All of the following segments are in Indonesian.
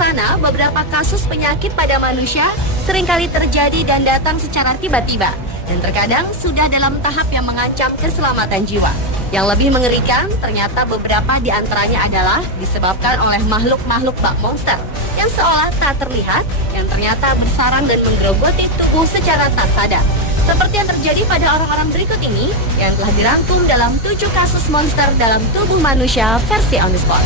sana, beberapa kasus penyakit pada manusia seringkali terjadi dan datang secara tiba-tiba. Dan terkadang sudah dalam tahap yang mengancam keselamatan jiwa. Yang lebih mengerikan, ternyata beberapa di antaranya adalah disebabkan oleh makhluk-makhluk bak monster yang seolah tak terlihat, yang ternyata bersarang dan menggerogoti tubuh secara tak sadar. Seperti yang terjadi pada orang-orang berikut ini, yang telah dirangkum dalam 7 kasus monster dalam tubuh manusia versi On The Spot.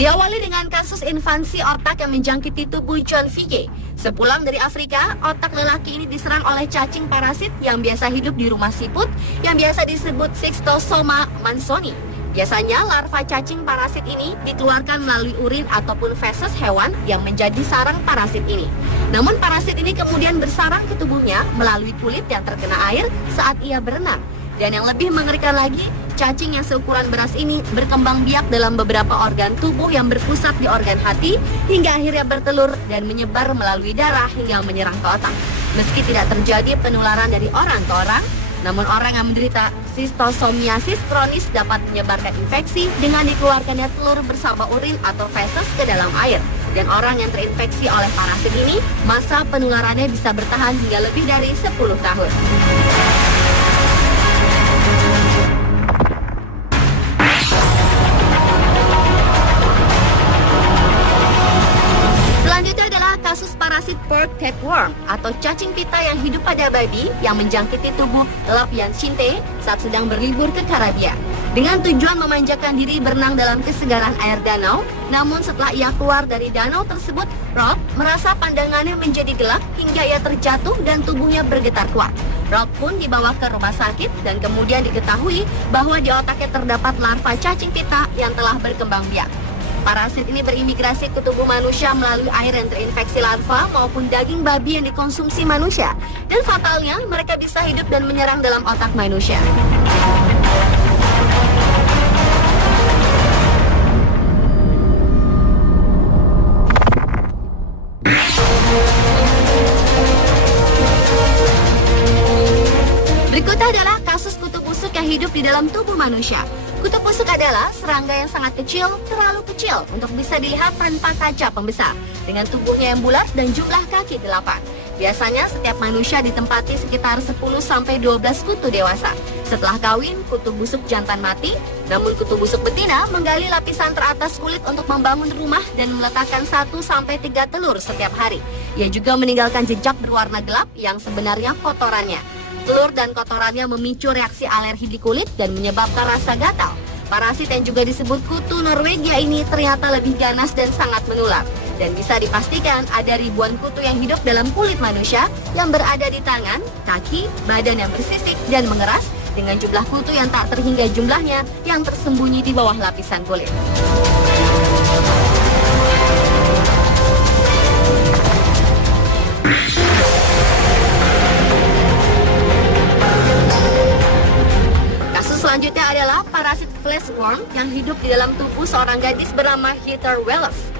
Diawali dengan kasus invasi otak yang menjangkiti tubuh John Fige. Sepulang dari Afrika, otak lelaki ini diserang oleh cacing parasit yang biasa hidup di rumah siput yang biasa disebut Schistosoma mansoni. Biasanya larva cacing parasit ini dikeluarkan melalui urin ataupun feses hewan yang menjadi sarang parasit ini. Namun parasit ini kemudian bersarang ke tubuhnya melalui kulit yang terkena air saat ia berenang. Dan yang lebih mengerikan lagi, cacing yang seukuran beras ini berkembang biak dalam beberapa organ tubuh yang berpusat di organ hati hingga akhirnya bertelur dan menyebar melalui darah hingga menyerang ke otak. Meski tidak terjadi penularan dari orang ke orang, namun orang yang menderita schistosomiasis kronis dapat menyebarkan infeksi dengan dikeluarkannya telur bersama urin atau feses ke dalam air. Dan orang yang terinfeksi oleh parasit ini, masa penularannya bisa bertahan hingga lebih dari 10 tahun. Selanjutnya adalah kasus parasit pork tapeworm atau cacing pita yang hidup pada babi yang menjangkiti tubuh Lapian Shinte saat sedang berlibur ke Karibia. Dengan tujuan memanjakan diri berenang dalam kesegaran air danau, namun setelah ia keluar dari danau tersebut, Rob merasa pandangannya menjadi gelap hingga ia terjatuh dan tubuhnya bergetar kuat. Rob pun dibawa ke rumah sakit dan kemudian diketahui bahwa di otaknya terdapat larva cacing pita yang telah berkembang biak. Parasit ini berimigrasi ke tubuh manusia melalui air yang terinfeksi larva maupun daging babi yang dikonsumsi manusia. Dan fatalnya, mereka bisa hidup dan menyerang dalam otak manusia. Berikutnya adalah kasus kutu busuk yang hidup di dalam tubuh manusia. Kutu busuk adalah serangga yang sangat kecil, terlalu kecil untuk bisa dilihat tanpa kaca pembesar, dengan tubuhnya yang bulat dan jumlah kaki 8. Biasanya setiap manusia ditempati sekitar 10-12 kutu dewasa. Setelah kawin, kutu busuk jantan mati, namun kutu busuk betina menggali lapisan teratas kulit untuk membangun rumah dan meletakkan 1-3 telur setiap hari. Ia juga meninggalkan jejak berwarna gelap yang sebenarnya kotorannya. Telur dan kotorannya memicu reaksi alergi di kulit dan menyebabkan rasa gatal. Parasit yang juga disebut kutu Norwegia ini ternyata lebih ganas dan sangat menular. Dan bisa dipastikan ada ribuan kutu yang hidup dalam kulit manusia yang berada di tangan, kaki, badan yang bersisik dan mengeras dengan jumlah kutu yang tak terhingga jumlahnya yang tersembunyi di bawah lapisan kulit. Selanjutnya adalah parasit flesh-worm yang hidup di dalam tubuh seorang gadis bernama Heather Wallace.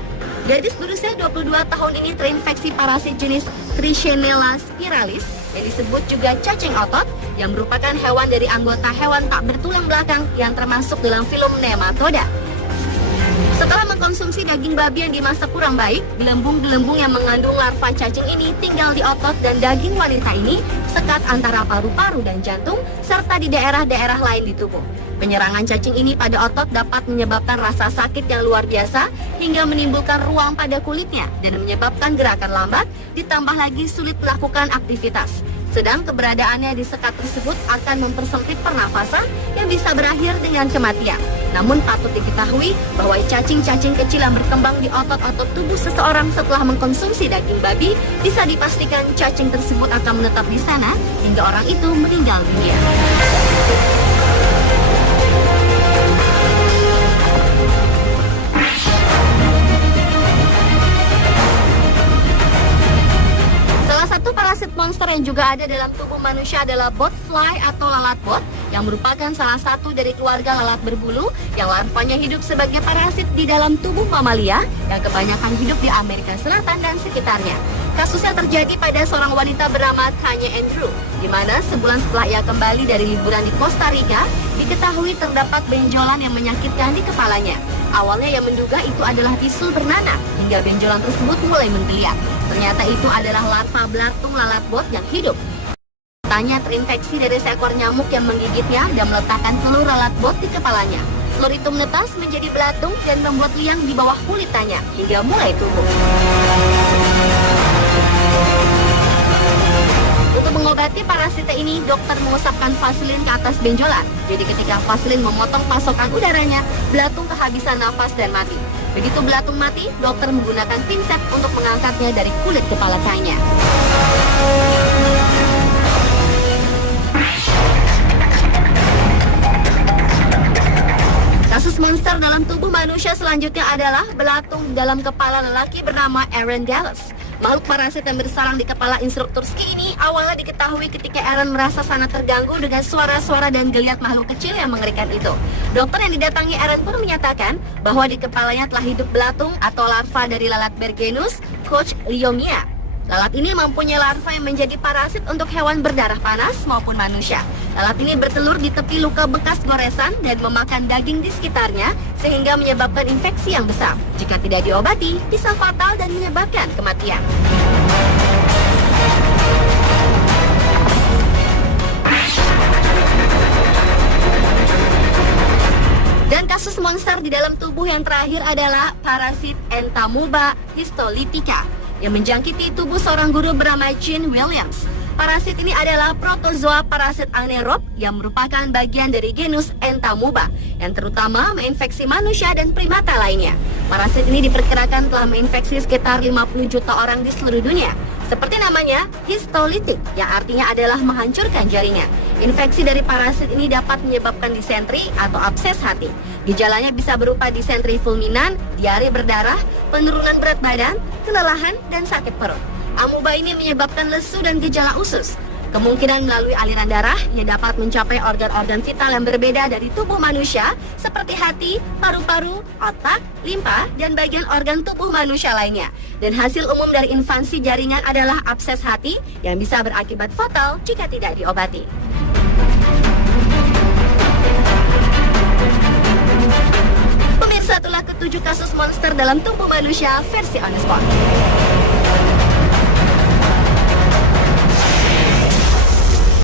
Gadis berusia 22 tahun ini terinfeksi parasit jenis Trichinella spiralis yang disebut juga cacing otot yang merupakan hewan dari anggota hewan tak bertulang belakang yang termasuk dalam film Nematoda. Setelah mengkonsumsi daging babi yang dimasak kurang baik, gelembung-gelembung yang mengandung larva cacing ini tinggal di otot dan daging wanita ini sekat antara paru-paru dan jantung serta di daerah-daerah lain di tubuh. Penyerangan cacing ini pada otot dapat menyebabkan rasa sakit yang luar biasa hingga menimbulkan ruam pada kulitnya dan menyebabkan gerakan lambat, ditambah lagi sulit melakukan aktivitas. Sedang keberadaannya di sekat tersebut akan mempersempit pernafasan yang bisa berakhir dengan kematian. Namun patut diketahui bahwa cacing-cacing kecil yang berkembang di otot-otot tubuh seseorang setelah mengkonsumsi daging babi bisa dipastikan cacing tersebut akan menetap di sana hingga orang itu meninggal dunia. Parasit monster yang juga ada dalam tubuh manusia adalah botfly atau lalat bot yang merupakan salah satu dari keluarga lalat berbulu yang larvanya hidup sebagai parasit di dalam tubuh mamalia yang kebanyakan hidup di Amerika Selatan dan sekitarnya. Kasusnya terjadi pada seorang wanita bernama Tanya Andrew, di mana sebulan setelah ia kembali dari liburan di Costa Rica, diketahui terdapat benjolan yang menyakitkan di kepalanya. Awalnya ia menduga itu adalah bisul bernanah, hingga benjolan tersebut mulai menggeliat. Ternyata itu adalah larva belatung lalat bot yang hidup. Tanya terinfeksi dari seekor nyamuk yang menggigitnya dan meletakkan telur lalat bot di kepalanya. Telur itu menetas menjadi belatung dan membuat liang di bawah kulit Tanya hingga mulai tumbuh. Untuk mengobati parasita ini, dokter mengusapkan vaselin ke atas benjolan. Jadi ketika vaselin memotong pasokan udaranya, belatung kehabisan nafas dan mati. Begitu belatung mati, dokter menggunakan pinset untuk mengangkatnya dari kulit kepala Tanya. Kasus monster dalam tubuh manusia selanjutnya adalah belatung dalam kepala lelaki bernama Aaron Dallas. Makhluk parasit yang bersarang di kepala instruktur ski ini awalnya diketahui ketika Aaron merasa sangat terganggu dengan suara-suara dan geliat makhluk kecil yang mengerikan itu. Dokter yang didatangi Aaron pun menyatakan bahwa di kepalanya telah hidup belatung atau larva dari lalat Bergenus Kochliomia. Lalat ini mempunyai larva yang menjadi parasit untuk hewan berdarah panas maupun manusia. Lalat ini bertelur di tepi luka bekas goresan dan memakan daging di sekitarnya sehingga menyebabkan infeksi yang besar. Jika tidak diobati, bisa fatal dan menyebabkan kematian. Dan kasus monster di dalam tubuh yang terakhir adalah parasit Entamuba histolytica yang menjangkiti tubuh seorang guru bernama Gene Williams. Parasit ini adalah protozoa parasit anaerob yang merupakan bagian dari genus Entamuba yang terutama menginfeksi manusia dan primata lainnya. Parasit ini diperkirakan telah menginfeksi sekitar 50 juta orang di seluruh dunia. Seperti namanya, histolytic, yang artinya adalah menghancurkan jaringan. Infeksi dari parasit ini dapat menyebabkan disentri atau abses hati. Gejalanya bisa berupa disentri fulminan, diare berdarah, penurunan berat badan, kelelahan, dan sakit perut. Amuba ini menyebabkan lesu dan gejala usus. Kemungkinan melalui aliran darah yang dapat mencapai organ-organ vital yang berbeda dari tubuh manusia seperti hati, paru-paru, otak, limpa, dan bagian organ tubuh manusia lainnya. Dan hasil umum dari invasi jaringan adalah abses hati yang bisa berakibat fatal jika tidak diobati. Pemirsa, itulah ketujuh kasus monster dalam tubuh manusia versi On The Spot.